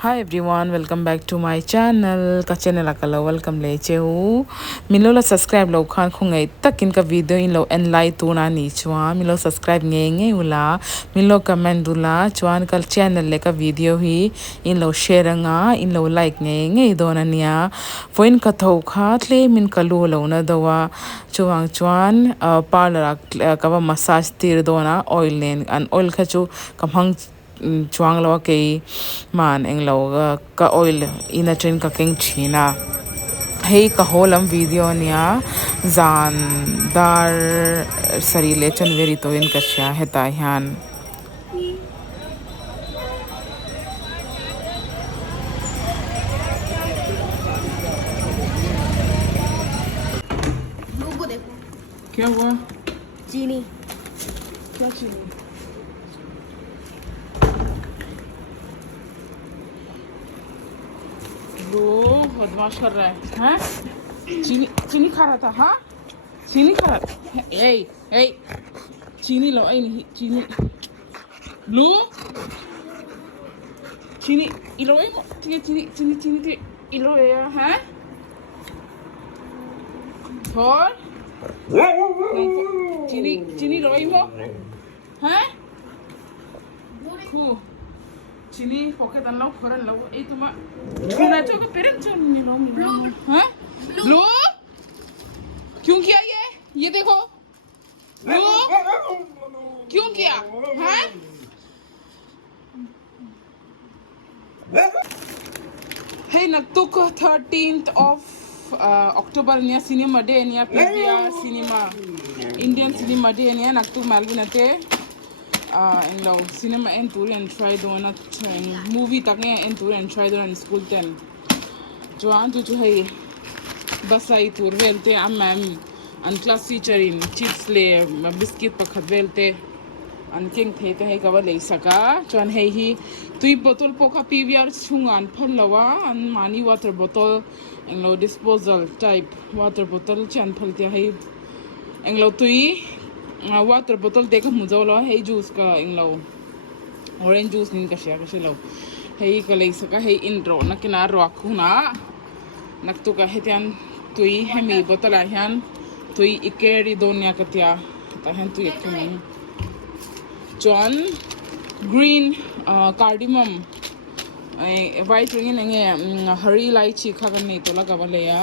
Hi everyone, welcome back to my channel. Ka channel akala welcome le cheu. Milo la subscribe lo khan khungai takin ka video in lo and like tu na ni chwa. Milo subscribe nge ula. Milo comment dula chuan kal channel le ka video hi in lo share nga in lo like nge dona niya. Foin ka thau kha tle min kalu lo na dawa chuan parlor ka ba massage tir dona oil nen an oil kha chu kamhang chuang lo ke man eng lo ka oil in a train ka keng china hey ka holam video nia zan dar sari lechan very to in ka sha heta han लोगो देखो क्या हुआ चीनी क्या चीनी लो बदमाश कर रहा है हैं चीनी चीनी खा रहा था हाँ चीनी खा रहा था ए ए चीनी लो आई नहीं चीनी लो चीनी इलो ए चीनी चीनी चीनी चीनी इलो ए हैं और चीनी चीनी लो इमो हैं Cool. Chini pocket and low for a low. Eat my. Can I talk a parent to me? Huh? Blue? क्यों किया ये देखो ब्लू क्यों किया हैं hey naktuk 13th of October niya cinema day niya PVR cinema Indian cinema day niya naktuk Melbourne ate in law cinema and tour and try doing movie taknya and tour and try doing school 10 joan tu hey basai tour velte amam an class teacher in chips le biscuit pakhat velte an king the hey ka le saka joan hey hi tui bottle poka PVR chungan phalawa an mani water bottle in law disposal type water bottle chan phalte hey in law tui water bottle deka muzolo hey juice ka inglo orange juice nin ka share lo hey ka lei saka hey intro na kina ro khuna naktu ka hetian tui hemi bottle a hian tui ikeri donya katia ta han tui khuna John green cardamom white ring nge hari lychee khagan nei to laga bale ya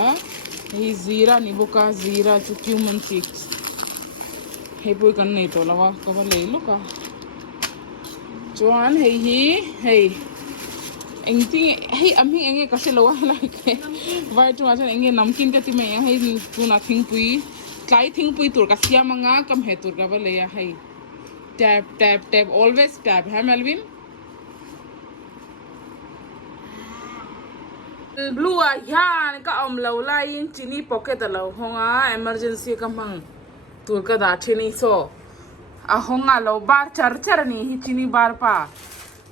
hey zira ni boka zira chu cumin seeds hey boy kan nei to lawa ka ba le luka chuan hey hi hey engti hey ami enge ka se lawa like vai tu acha enge namkin ka ti me hey tu na thing pui kai thing pui tur ka sia manga kam he tur ka ba le ya hey tap tap tap always tap ha Melvin blue a yan ka lo line chini pocket lo honga emergency ka mang tur ka da chini so a honga lo bar char ni hi chini bar pa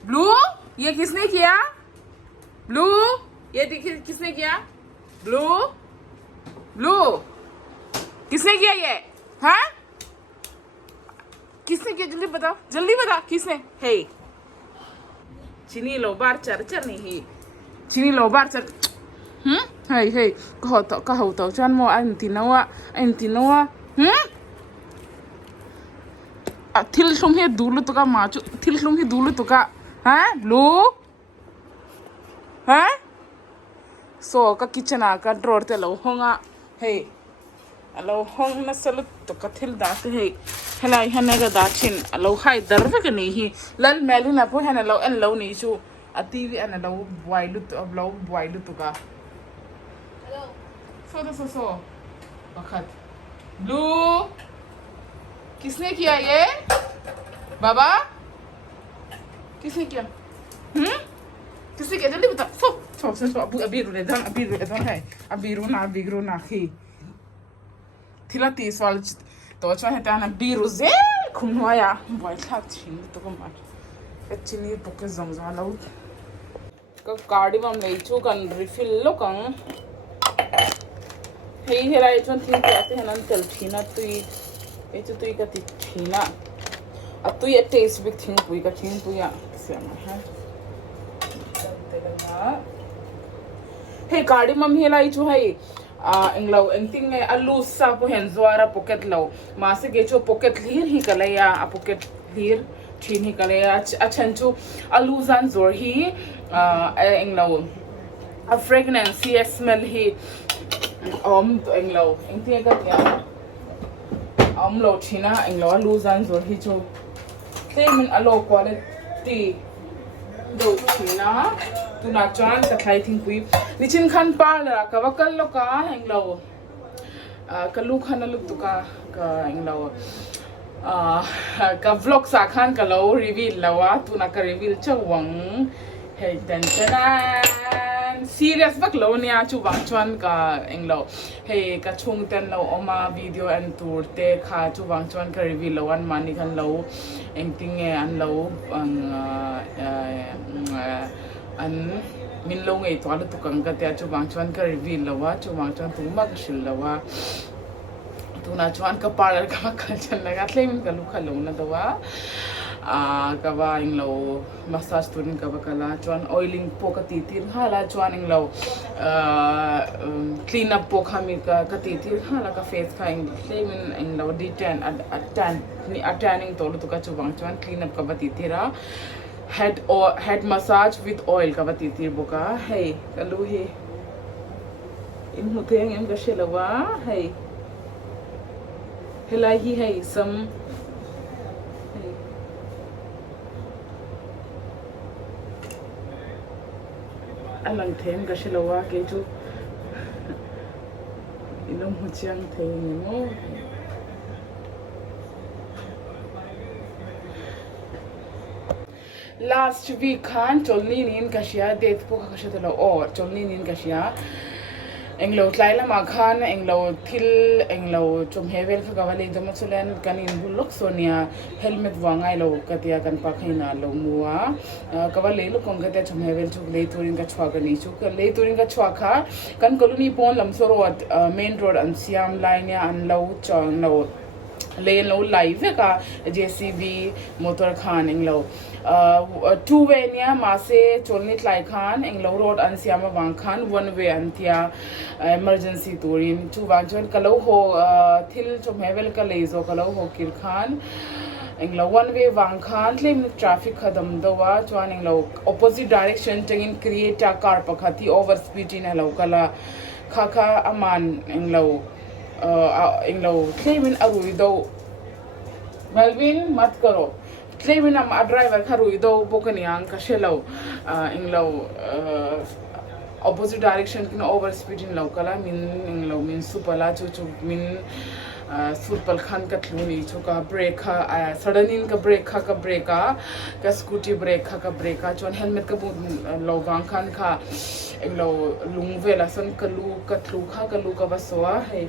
blue ये किसने किया blue ये देखिए किसने किया blue blue किसने किया ये हाँ किसने किया जल्दी बता किसने हे चीनी लो बार चर नहीं ही चीनी लो बार चर हे कहो तो चान मो anh tinawa थिल सुम हे दूलु तो का माचु थिल सुम हे दूलु तो का हाँ ब्लू हाँ so ka kitchen ka drawer te lo honga hey alo hong na salut to ka thil da te hey helai hane ga da chin alo hai dar ka ni hi lal meli na po hana lo en lo ni chu a tv an lo boilu to ka so bakhat blue किसने किया ये बाबा किसने किया किसने किया जल्दी बता सो अभी है अभी रू ना खी थिला 30 वाल तो अच्छा है ताना बीरू जे खुमवाया बोल था छिन तो कम चिनी पोके जंगजा लो का कार्डिमम ले छु कन रिफिल लो कं हे हेला इचन थिन आते हैं नन चल ठीना तुई itu tu ka thina atu ya taste big thing pui ka thing pui ya se ma ha te na hey card mam he lai chu hai englo engting nge alu sa po hen zwara pocket lo ma se ge chu pocket hlir hi kalaya a pocket hlir thin hi kalaya a chan chu alu zan zor hi englo a fragrance hi smell hi englo engting ga ya lo thina englo alu zan zor hi chu claim alo quality do thina tuna chuan ka thlai thing pui nichin khan pa la ka wakal lo ka englo kalu khan lu tu ka englo ka vlog sa khan ka lo reveal lawa tuna ka reveal chawang hey dan dan serious bak lo nia chu wang chuan ka englo hey ka chung ten lo oma video and tour te kha chu wang chuan ka reveal lo an mani khan lo engting an lo an min lo ngei to ala tukang ka te chu wang chuan ka reveal lawa chu wang chuan tu ma ka shil lawa tuna chuan ka parlor ka kal chan laga tlemin ka lu khalo na dawa ka wa inglo massage turin ka bakala chuan oiling po ka titir hala chuan inglo clean up po khami ka titir hala ka face ka tlemin inglo d10 tanning to lu tu ka chu wang chuan clean up ka ba titira head massage with oil ka batitir boka hey kalu hi in huteng em ka shelawa hey helai hi hey some alang them ka shelawa ke chu ilong huchiang the ni mo last week khan cholni nin kashia date po ka shata lo or cholni nin kashia englo tlaila ma khan englo thil englo chom hevel kha gawali dom chulen kanin bulok sonia helmet wangai lo katia kan pa khaina lo muwa kawali lo kong katia chom hevel chuk le turin ka chwa gani chuk le turin ka chwa kha kan koloni pon lamso road main road an siam line ya an lo chong lo le lo live ka jcb motor khan englo two way nia ma se cholni tlai khan englo road an siama wang khan one way an tia emergency turin chu wang chon kalo ho thil chom hevel ka lezo kalo ho kir khan englo one way wang khan tlem traffic khadam dawa chuan englo opposite direction tengin create a car pakhati over speed in hello kala kha aman englo englo claimin arui do melvin mat karo claimin am driver kharui do bokani ang ka shelo englo opposite direction kin over speed in lokala min englo min supala chu min surpal khan ka thluni chuka brake kha sudden in ka brake ka scooty brake ka brake ka chon helmet ka bu lowang khan kha englo lungvela son kalu ka thlu ka baswa he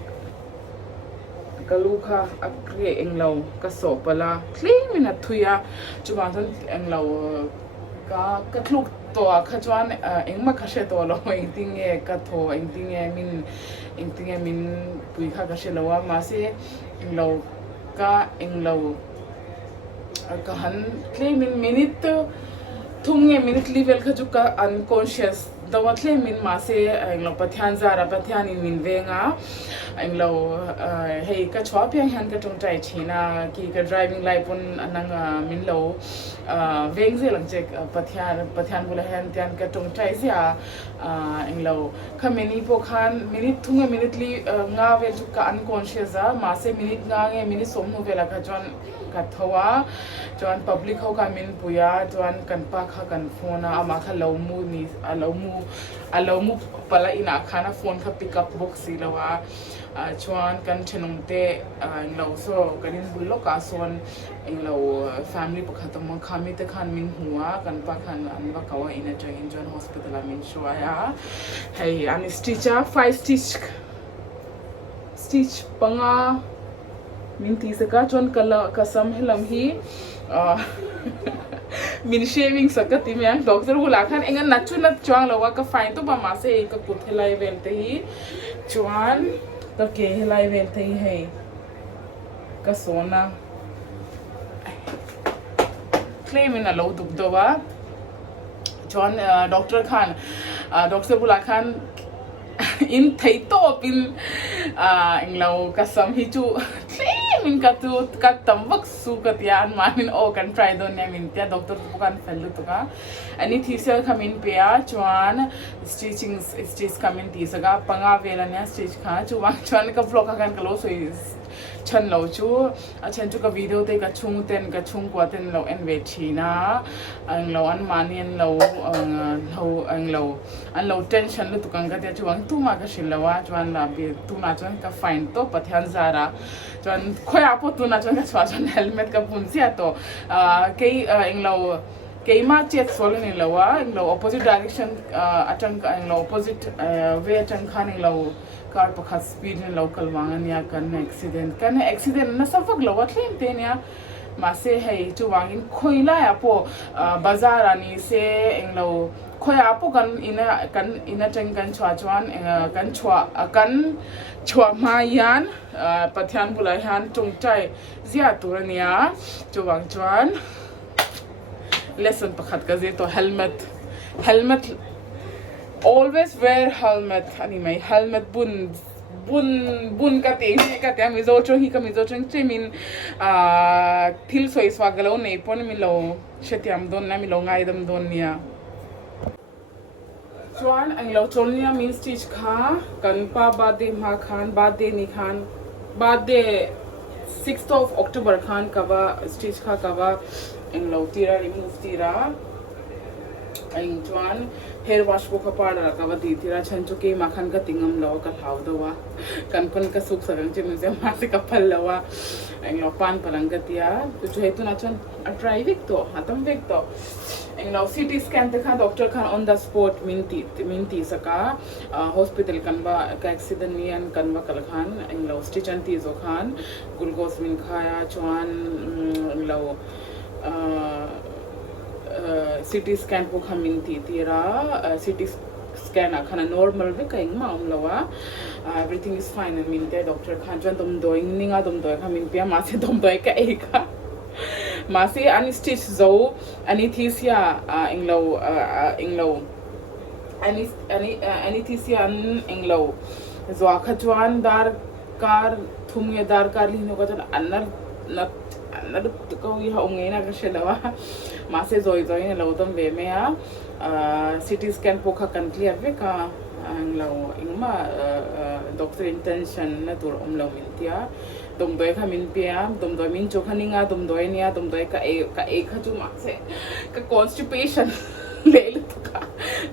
kalu kha akre englo ka sopala clean min athuya chuwa thon englo ka thlu to kha chuan engma kha she to lo engting e ka tho engting e min pui kha ka she lawa ma se englo ka han clean min minute thunge minute level kha ju ka unconscious dawatle min ma se englo pathian zara pathian in min venga englo hey ka chwa pyang han ka tong tai china ki ka driving light pon ananga min lo veng ze lang check pathian bula han tian ka tong tai sia englo khameni po khan minute thunga minutely nga ve ju ka unconscious a ma se minute nga nge minute som nu vela ka jon ka thowa jon public ho ka min puya jon kan pa kha kan phone ama kha lo mu ni alo mu pala ina khana phone kha pick up box silawa chuan kan chenung te englo so kanin bullo ka son englo family pakhatam khami te khan min huwa kan pa khan anwa kawa ina train jon hospital amin shoya hey an stitcher 5 stitch panga min ti saka chon kala kasam helam hi min shaving sakati me doctor bula khan enga nachu nat chwang lawa ka fine to ba ma se ka kuthelai vel te hi chuan ka ke helai vel te hi hey ka sona claim in a low duk dowa จวนด็อกเตอร์ขันด็อกเตอร์บุลาขันอินไทโตปินอิงเรากัสมฮิจูเล่มินกัตูกัดตั้มวักสูกัดยานมามินโอกันไตรโดนเนี่ยมินเตียด็อกเตอร์บุกันเฟลลุตุก้าอันนี้ที่เซลคามินเปียจวนสติชคามินที่สก้าปังอาเวลาเนี่ยสติชค่ะจวนกับวล็อกกันก็รู้สึกฉันเราชูฉันชูกับวิดีโอเตกับชุงเต้นกับชุงกว่าเต้นเราเอ็นเวทีนะเราอันมานี่เราเทนชันลุตุกันก็เดี๋ยวจวนตู้มาก็ชิลแล้วว่าจวนเราไปตู้น่าจวนก็ไฟน์โตปัทยันซาระจวนค่อยอาพอตู้น่าจวนก็สวาจวนเฮลเมตกับปุ่นเสียโตเรามาเจ็ดโซลนี่แล้วว่าเรา opposite direction จังเรา opposite way จังขันเราकार पखा speed में local वांगनिया करने accident ना सफक लवा train तेनिया मासे है जो वांगिन खोइला यापो बाजार आनी से इंगलो खोय आपो इना चंग कन छुआ मायान पथियान बुलायान चुंगचाई जिया तुरनिया जो वांग चुआन लेसन पखत गजे तो helmet always wear helmet ani mai helmet bun ka te ni ka te mizo chung min thil soi swagalo nei pon mi lo shetiam don na mi lo ngai dam don nia chuan ang lo cholnia min stitch kha kan pa bade ma khan bade ni khan bade 6th of October khan kawa stitch kha kawa ang lo tira remove tira ang chuan hair wash ko kapar ra ka wadi tira chanchu ke makhan ka tingam law ka thaw dawa kan pon ka suk sarang che muse ma se ka phal lawa ang lo pan parang ka tia to je tu na chon a try vik to atam vik to ang lo CT scan te kha doctor khan on the spot minti saka hospital kan ba ka accident ni an kan ba kal khan ang lo stitch an ti zo khan glucose min khaya chuan ang lo CT scan po khamin ti tira CT scan akhana normal ve kaing maum lawa everything is fine and min te doctor khan jan dom doing ninga dom doi khamin pia ma se dom doi ka eka ma se an stitch zo anesthesia inglo anesthesia inglo zo khatwan dar kar thumye dar kar lino ka jan annar ko ha ongei na ka shelawa ma se zoi ne lo dom be me a CT scan po kha kan clear ve ka ang lo ingma doctor intention na tur lo min tia dom doi kha min pia dom doi min cho khaninga dom doi nia dom doi ka e kha chu ma se ka constipation le ka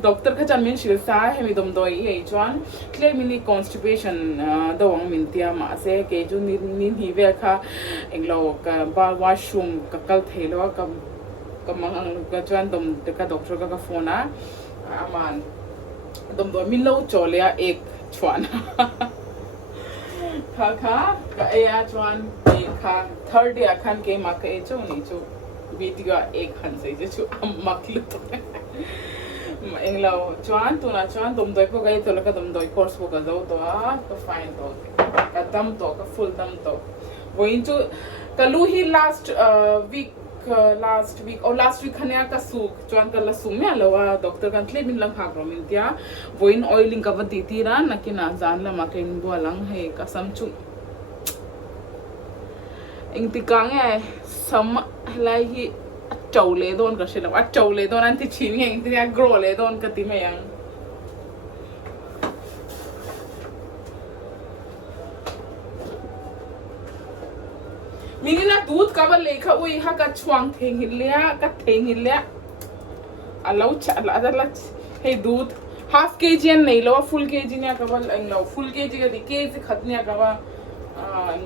doctor kha chan min shil sa he mi dom doi e chuan clear mini constipation da wang min tia ma se ke ju ni hi ve kha englo ka ba washroom ka kal thelo ka mang ang ka chuan dom ka doctor ka phone a aman dom doi min lo chole a ek chuan kha ka e a chuan e kha third day akhan ke ma ka e chu ni chu video ek khan se chu amak lu to englo chuan tu na chuan dom doi po gai to la ka dom doi course po ka zo to a ka fine to ka dam to ka full dam to going to kalu hi last week or last week khania ka suk chuan ka la sum ya lawa doctor kan tle min lang hak romin tia voin oiling ka vati tira nakina zan la ma ken bo lang he ka sam chu ing tikang e sam lai hi chawle don ka shela wa chawle don an ti chin ing ti ya grow le don ka ti mayang minina दूध का बल लेखा उई हा का छुआंग थेंग हिल्या allow चला अदला हे दूध हाफ केजी नहीं लो फुल केजी ने का बल लो फुल केजी का दी केजी खतने का बा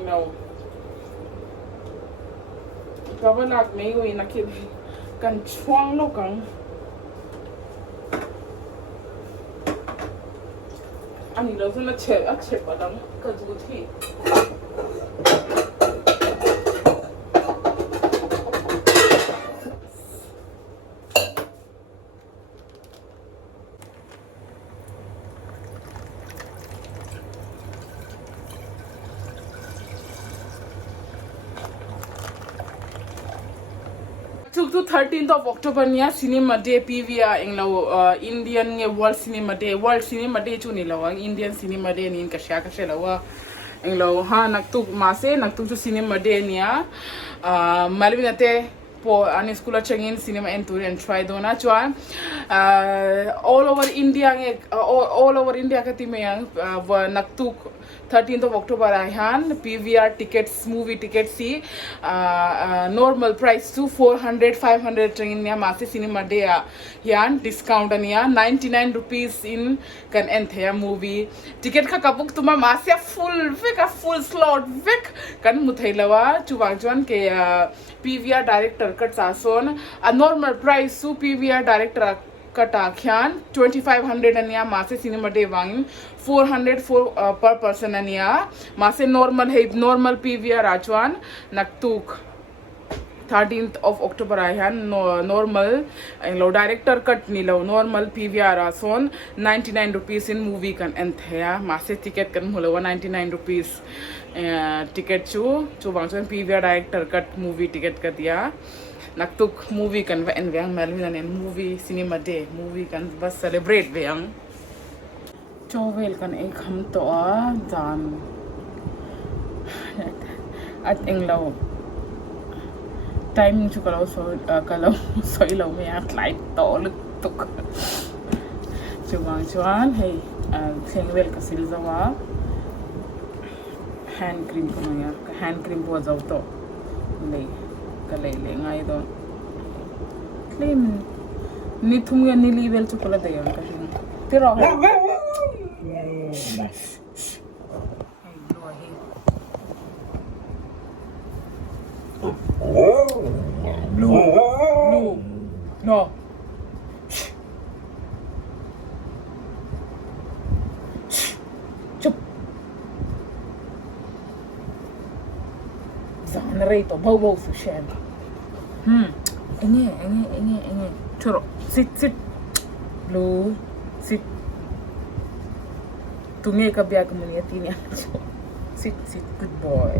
लो का बल लाग में उई ना के kan छुआंग लो कं ani lo so na che padam ka दूध ही to 13th of October nia cinema day PVR englo Indian nge world cinema day chu ni lawa Indian cinema day ni ka sha lawa englo ha naktu mase naktu chu cinema day nia malvinate po ani school changin cinema entry and try dona chuan all over India all over India ka timeyang naktu 13th of October ahan PVR tickets movie tickets see normal price to 400 500 train nia mase cinema day yan discount ania 99 rupees in kan enthya movie ticket ka kapuk tuma mase full slot vik kan muthailawa chuwang chuan ke PVR director cut sason a normal price su PVR director Katakyan 2500 ania mase cinema day wangin 400 per person ania mase normal PVR achwan naktuk 13th of October ayan normal lo director cut nilo normal PVR ason 99 rupees in movie kan enthya mase ticket kan hulawa 99 rupees ticket chu bangson PVR director cut movie ticket ka dia naktuk movie kan va en veang melvin en movie cinema day movie kan bas celebrate veang chovel kan ek ham to a dan at englo timing chu kalau so lo me at light to luk tuk chuan hey thengvel ka silzawa hand cream ko ya hand cream bo jaw to le kalay ngai don claim ni thumya ni level chu kala dayon ka hin tiro blue no chup zan reito bow su shen enge churo sit blue sit tunge ka biya kamuni atini sit good boy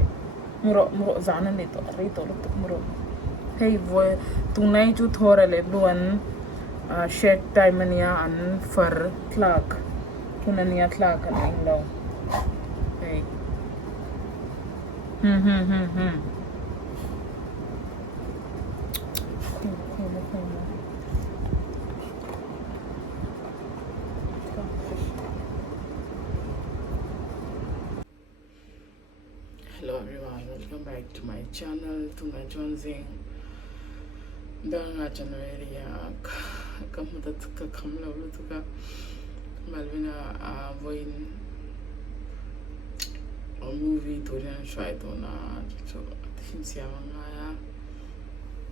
muro zanan reito luk muro hey boy tunai chu thora le duan shed time ania an far clark tunania clark an englo hey Hello everyone, welcome back to my channel, to my Jonesing. Danga January kamudat ka kamla lutuka malvina voin a movie torian shai dona so tinsia mangaya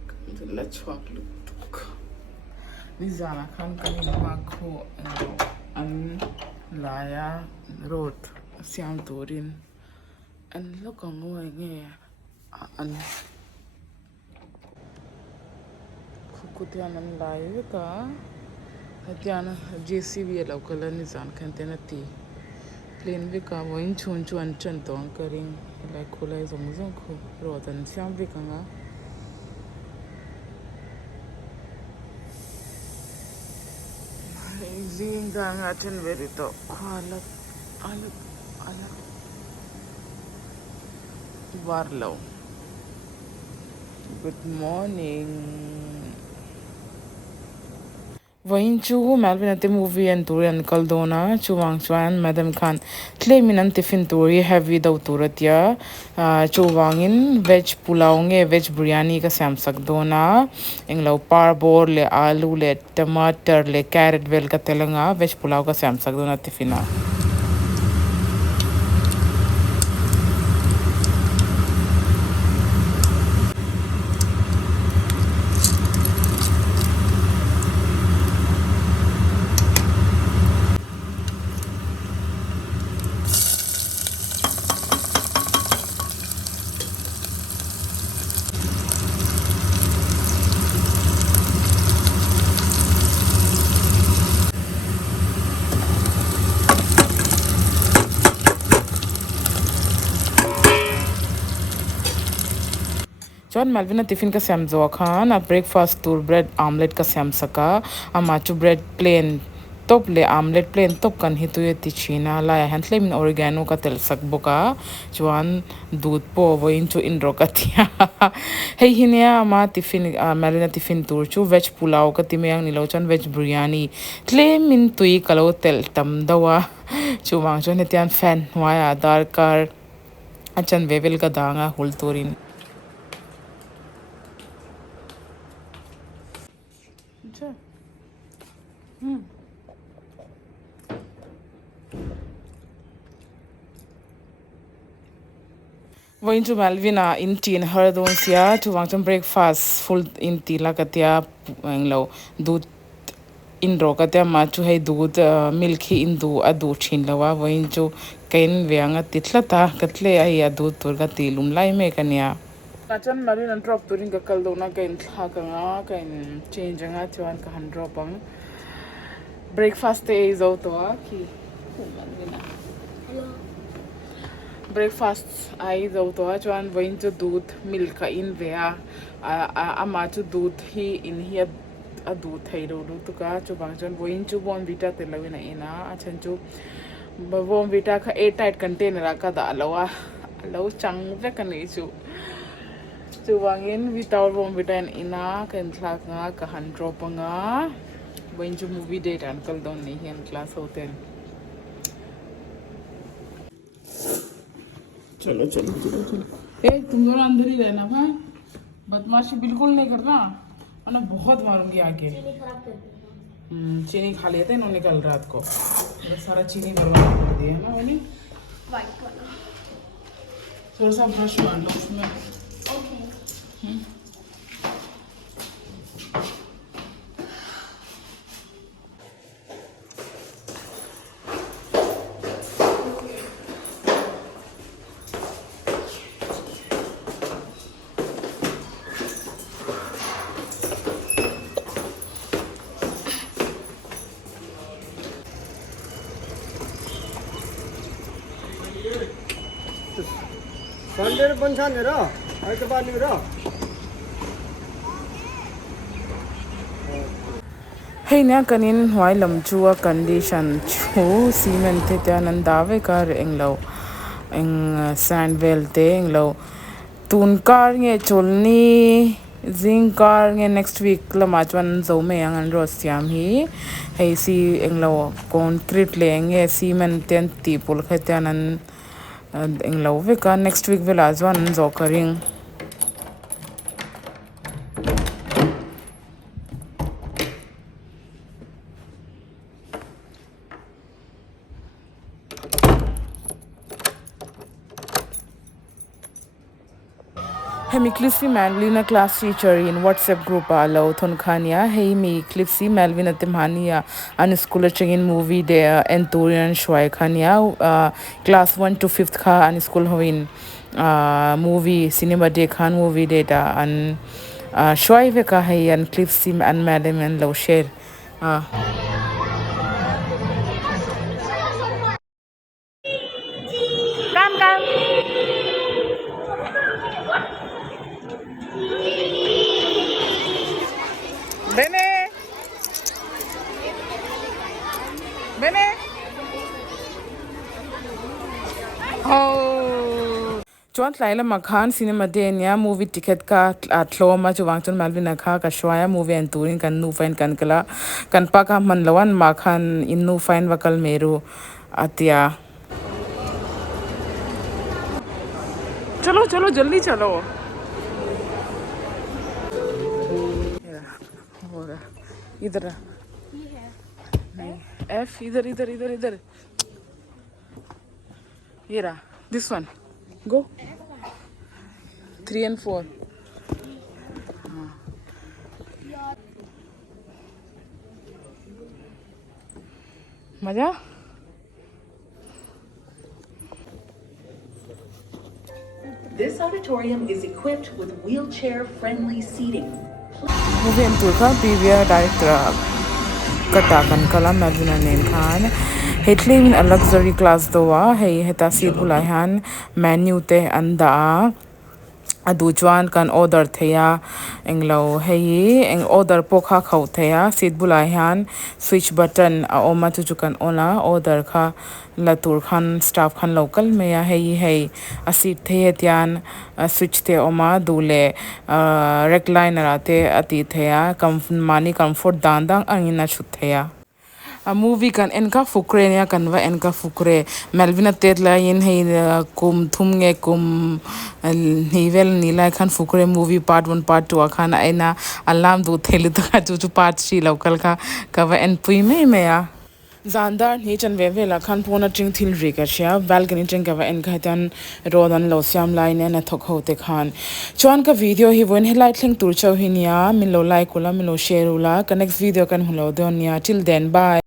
kamudat lachwak lutuk nizana kan kanina makho an laya road siam torin an lokang nge an kutian an live ka hatian JCB local nizan kantena ti plane vi ka voin chun chan tong karing la khulai zong khu rodan siam vi kanga zing dang achen veri to khala ala Warlow. Good morning. Vain chu Melvin at the movie and Turian Caldona, Chuang Chuan, Madam Khan, claiming an tiffin Turi heavy the Turatia, Chuwangin, veg pulaunge, veg biryani ka samsak dona, Englo parbor le alu le tomato le carrot vel ka telanga, veg pulau ka samsak dona tiffina. John Malvin tiffin ka sam zo khan a breakfast tour bread omelette ka sam saka a machu bread plain top le omelette plain top kan hi tu ti china la ya hantle min oregano ka tel sak boka chuan dut po voin chu in ro ka tia hei hinia ma tiffin Malvin tiffin tour chu veg pulao ka ti meang ni lo chan veg biryani tle min tui kalo tel tam dawa chu wang chon hetian fan waya dar kar achan vevel ka danga hulturin Going to Malvina in teen her don sia to want breakfast full in tila katia anglo do in ro katia ma chu hai do milky in do adu chin lawa going to kain veanga titlata katle ai adu tur ka tilum lai me kania Nachan Malvina drop turing ka kaldo na kain tha ka nga kain change nga chuan ka han drop ang breakfast is out ki Malvina breakfast ai zo to chuan voin chu dut milk ka in vea ama chu dut hi in hi a du thei ro du tu ka chu bang chuan voin chu bon vita te lawina ina a chan chu bon vita kha airtight container ka da lawa lo chang ve kan ni chu wangin without bon vita ina kan thlak nga ka han drop nga voin chu movie date uncle don ni hian class hotel चलो चलो चलो चलो ए तुम दोनों अंदर ही रहना हाँ बदमाशी बिल्कुल नहीं करना वरना बहुत मारूंगी आके चीनी खा लिया था इन्होंने कल रात को सारा चीनी बर्बाद कर दिया ना उन्हें थोड़ा सा ब्रश मार लो उसमें Sunday पंचान है रा, आज के बाद नहीं रा. Hey nya kanin hwai lam chua condition chu cement te tan an dave kar englo eng sandwell te englo tun kar nge cholni zing kar nge next week la ma chwan zo me ang an ro siam hi hey si englo concrete le nge cement ten ti pul khatan an englo ve ka next week vela zwan zo karing Hemi Cliffy Malvina class teacher in WhatsApp group alo thon khania hey mi Cliffy Malvina timhania an school changin movie de enturian shwai khania class 1 to 5th kha an school hoin movie cinema de khan movie data an shwai ve ka hey an Cliffy an madam an lo share come Bene Bene Oh Chuan Laila Makhan cinema de nya movie ticket ka atlo ma chuwang chun Malvina kha ka shwaya movie and touring kan nu fine kan kala kan pa ka man lawan Makhan in nu fine wakal meru atia चलो चलो जल्दी चलो इधर F इधर इधर इधर इधर ये रहा this one go 3 and 4 मजा This auditorium is equipped with wheelchair-friendly seating. movie and tour ka PVR director katakan kala Malvina nen khan hetli in a luxury class dowa hey heta seat bulai han menu te anda adu chuan kan order theya englo hei eng order pokha khau theya seat bulai han switch button a oma chu kan ona order kha latur khan staff khan local meya hei a seat the tian switch te oma dule recliner ate ati theya mani comfort dang angina chu theya a movie kan enka fukre nya kan va enka fukre melvina tetla in hei kum thumnge kum nivel nilai khan fukre movie part 1 part 2 khan aina alarm du theli ta chu part 3 local ka va en pui me ya zandar ni chan ve la khan pona ting thil ri ka sia balcony ting ka va en ka tan rodan lo siam line na thok hote khan chuan ka video hi won helai thleng tur chau hinia min lo like kula min lo share ula ka next video kan hulo don ya till then bye